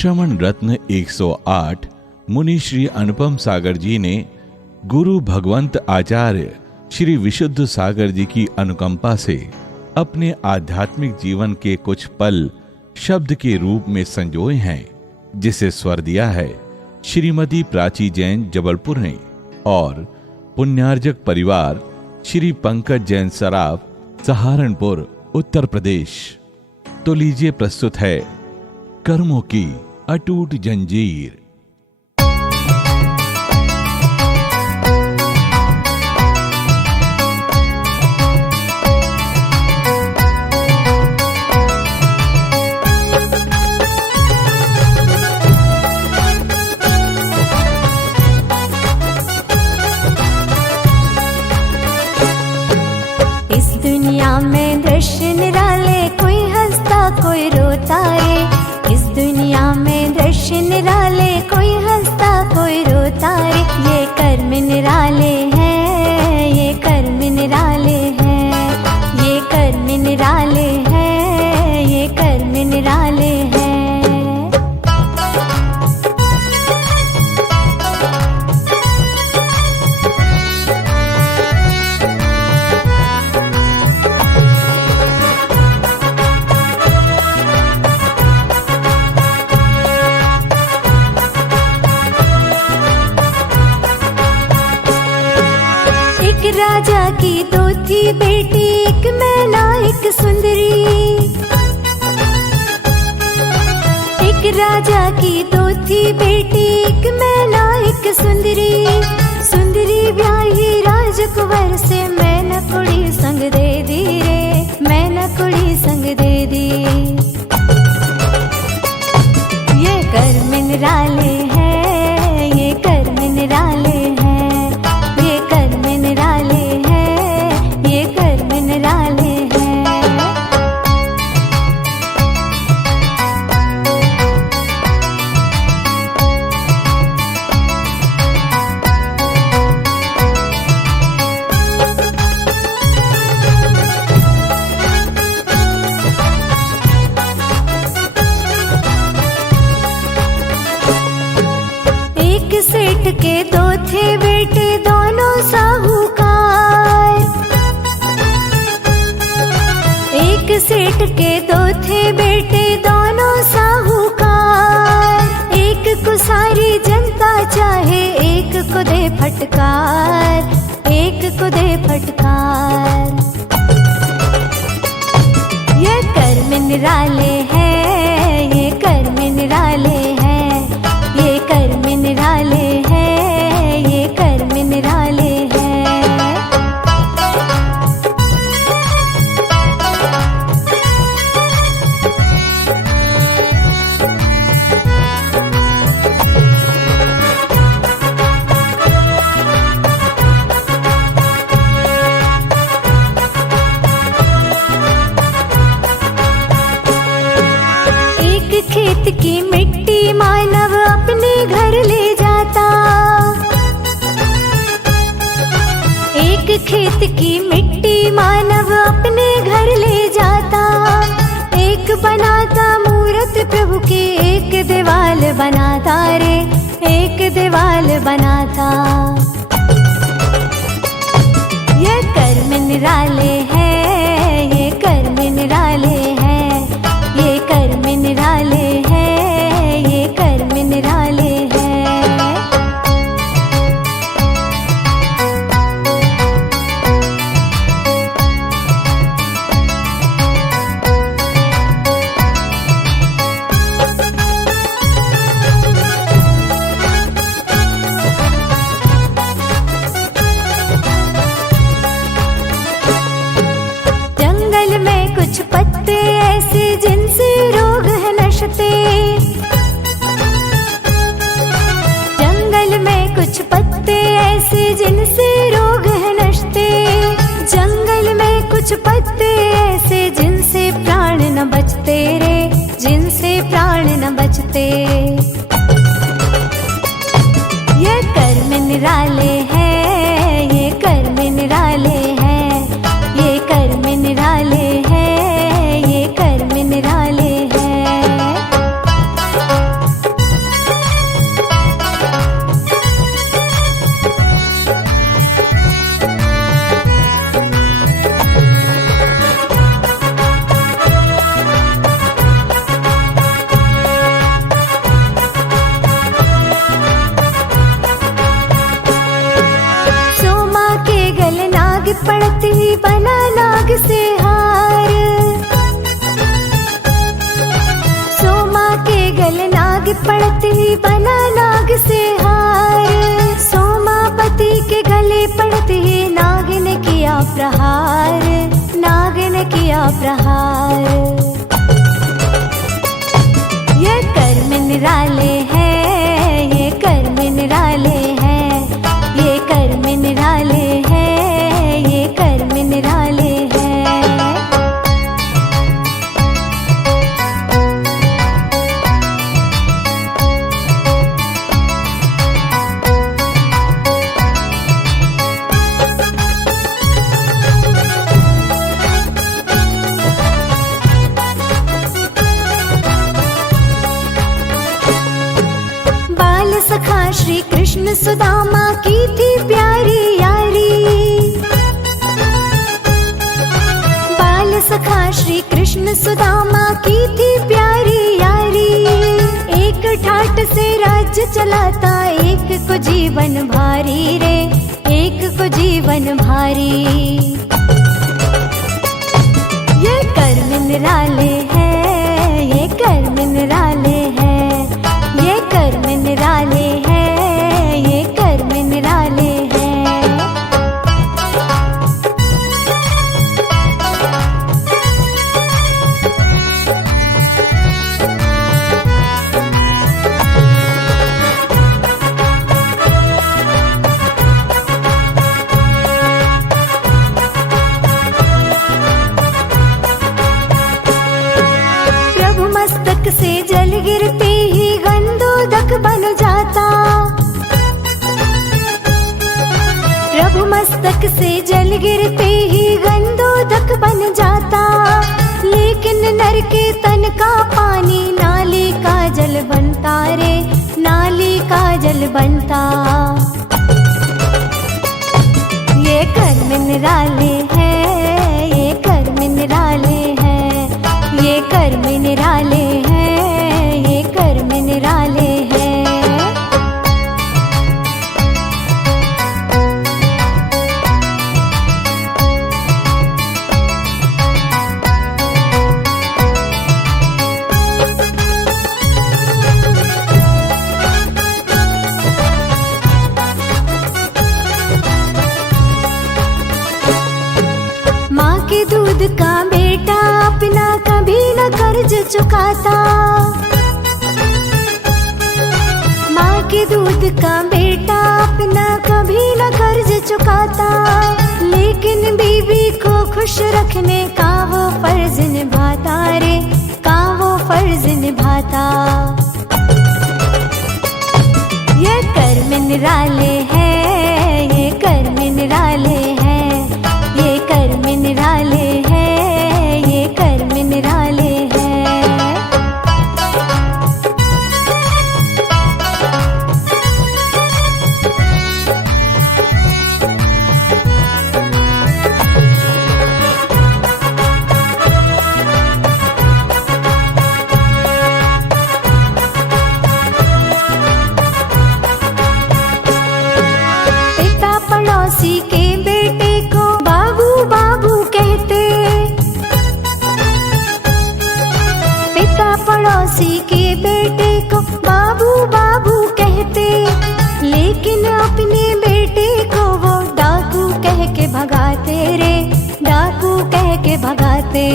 श्रवण रत्न 108 मुनि श्री अनुपम सागर जी ने गुरु भगवंत आचार्य श्री विशुद्ध सागर जी की अनुकंपा से अपने आध्यात्मिक जीवन के कुछ पल शब्द के रूप में संजोए हैं, जिसे स्वर दिया है श्रीमती प्राची जैन जबलपुर ने और पुण्यार्जक परिवार श्री पंकज जैन सराफ सहारनपुर उत्तर प्रदेश। तो लीजिए प्रस्तुत है कर्मों की अटूट जंजीर। इस दुनिया में दृश्य निराले, कोई हंसता कोई रोता रे। इस दुनिया में दृश्य निराले, कोई हंसता कोई रोता रे। ये कर्म निराले हैं, ये कर्म निराले हैं, ये कर्म निराले हैं, ये कर्म निराले हैं। एक राजा की दो थी बेटी, एक मैना एक सुंदरी। एक राजा की दो थी बेटी, एक मैना एक सुंदरी। सुंदरी ब्याही राजकुंवर से मैना कुड़ी संग दे दी रे, मैना कुड़ी संग दे दी। ये कर्म निराले हैं, ये कर्म निराले हैं, ये कर्म निराले हैं, ये कर्म निराले हैं। एक सेठ के दो थे बेटे, दोनों साहूकार। एक सेठ के दो थे बेटे, दोनों साहूकार। एक को सारी जनता चाहे, एक को दे फटकार, एक को दे फटकार। ये कर्म निराले हैं, ये कर्म निराले हैं, ये कर्म निराले हैं, ये कर्म निराले हैं। एक खेत की मिट्टी मानव अपने घर ले जाता। एक खेत की मिट्टी मानव अपने घर ले जाता। एक बनाता मूरत प्रभु की, एक दीवाल बनाता रे, एक दीवाल बनाता। ये कर्म निराले हैं, ये कर्म निराले हैं, ये कर्म निराले हैं, ये कर्म निराले हैं। जंगल में कुछ पत्ते ऐसे जिनसे रोग है नशते। जंगल में कुछ पत्ते ऐसे जिनसे रोग है नशते। जंगल में कुछ पत्ते ऐसे जिनसे प्राण न बचते रे, जिनसे प्राण न बचते। ये कर्म निराले हैं, ये कर्म निराले हैं, ये कर्म निराले हैं, ये कर्म निराले हैं। पड़ते ही बना नाग से हार, सोमापति के गले पड़ते ही नाग ने किया प्रहार, नाग ने किया प्रहार। ये कर्म निराले हैं, ये कर्म निराले हैं, ये कर्म निराले हैं, ये कर्म निराले हैं। सखा श्री कृष्ण सुदामा की थी प्यारी यारी, बाल सखा श्री कृष्ण सुदामा की थी प्यारी यारी। एक ठाट से राज्य चलाता, एक को जीवन भारी रे, एक को जीवन भारी। ये कर्म निराले हैं, ये कर्म निराले हैं, ये कर्म निराले हैं, ये कर्म निराले हैं। प्रभु मस्तक से जल गिरते ही गंधोदक बन जाता, प्रभु मस्तक से जल गिरते ही गंधोदक बन जाता। लेकिन नर के तन का पानी नाली का जल बनता रे, नाली का जल बनता। ये कर्म निराले हैं, ये कर्म निराले हैं, ये कर्म निराले हैं, ये कर्म निराले हैं। माँ के दूध का बेटा अपना कभी न कर्ज चुकाता, माँ के दूध का बेटा अपना कभी न कर्ज चुकाता। लेकिन बीवी को खुश रखने का वो फर्ज निभाता रे, का वो फर्ज निभाता। ये कर्म निराले हैं, ये कर्म निराले हैं, ये कर्म निराले हैं, ये कर्म निराले हैं। पिता पड़ोसी के बेटे को बाबू बाबू कहते, पिता पड़ोसी के बेटे को बाबू बाबू कहते। लेकिन अपने बेटे को वो डाकू कह के भगाते रे, डाकू कह के भगाते।